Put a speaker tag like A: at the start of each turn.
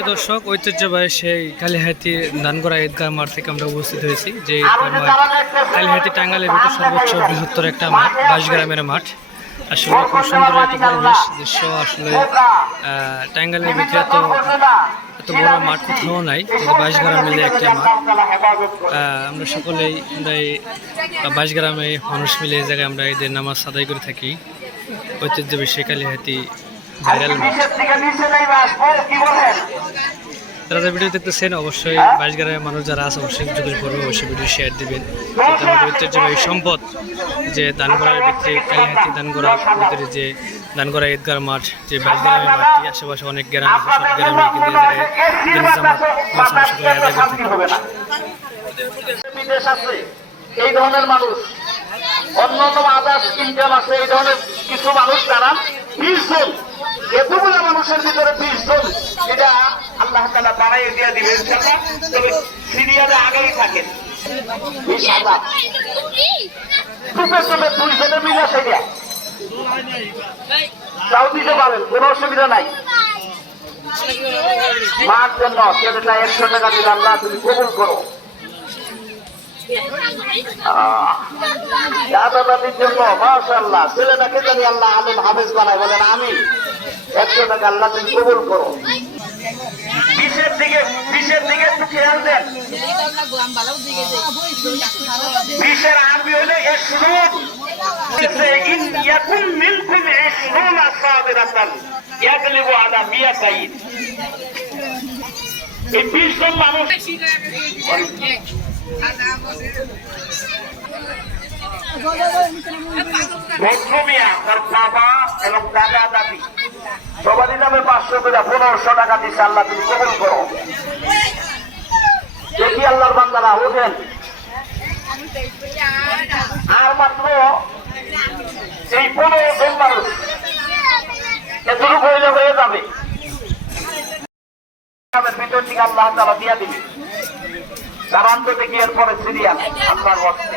A: দর্শক, ঐতিহ্যবাহী সেই কালীহাতি ধানগড়া ঈদগাহ মাঠ থেকে আমরা উপস্থিত হয়েছি, যে কালীহাতি টাঙ্গালের ভিতর সর্বোচ্চ বৃহত্তর একটা মাঠ বাইশ গ্রামের মাঠ। আসলে খুব সুন্দর একটা পরিবেশ, দৃশ্য আসলে টাঙ্গালের ভিতরে এত এত বড় মাঠ কোথাও নাই বাইশ গ্রাম মিলে একটা মাঠ। আমরা সকলেই আমরা এই বাইশ গ্রামে মানুষ মিলে এই জায়গায় আমরা ঈদের নামাজ আদায় করে থাকি। ঐতিহ্যবাহী সেই কালীহাতি ভাইরাল যারা যারা ভিডিও দেখতেছেন অবশ্যই বাইশ গ্রামের মানুষ যারা আছে অবশ্যই যোগাযোগ করবে অবশ্যই ভিডিও শেয়ার দিবেন। আমাদের ঐতিহ্যবাহী সম্পদ যে দানগড়ার ভিতরে কালীহাতি দানগড়ার ভিতরে যে দানগড়া ঈদগার মাঠ যে বাইশ গ্রামের মাঠটি আশেপাশে অনেক গ্রাম সব গ্রামে কিন্তু এই দিন করে
B: ধরনের মানুষ অন্যান্য আদার্স ইনকাম আছে এই ধরনের কিছু মানুষ তারা এতগুলো মানুষের ভিতরে বিশ জন, এটা আল্লাহ তালা বাড়াই দিয়ে দিবেন। তবে সিরিয়ালে আগেই থাকেন বিশ হাজার চুপে চুপে দুইজনে মিলে সেটা। তাও দিতে পারেন, কোনো অসুবিধা নাই। মার জন্য ছেলেটা একশো টাকা দিলে আল্লাহ তুমি কবুল করো। দাদা দাদির জন্য মাশাল্লাহ ছেলেটাকে জানি আল্লাহ আলম হাফেজ বানায়, বলেন আমি একশো টাকা আল্লাহ তুমি কবুল করো। দিকে, বিশের দিকে একটু খেয়াল দেন। বিশের আরবি হলে এসরুন ইয়াকুন মিনকুম ইশরুনা সাবিরাতান ইয়াগলিবু আলা মিয়াতাইন এই বিশ জন মানুষ মধ্যমিয়া তার বাবা পাঁচশো করে পনেরোশো টাকা দিচ্ছে তুমি আল্লাহর বান্দারা? ওঠেন। আর মাত্র এই পনেরো জন মানুষ এতটুকু হইলে হয়ে যাবে। ভিতর থেকে আল্লাহ তালা দিয়া দিবে। তার আন্তর্জাতিক পরে এরপরে সিরিয়াল ওয়াস্তে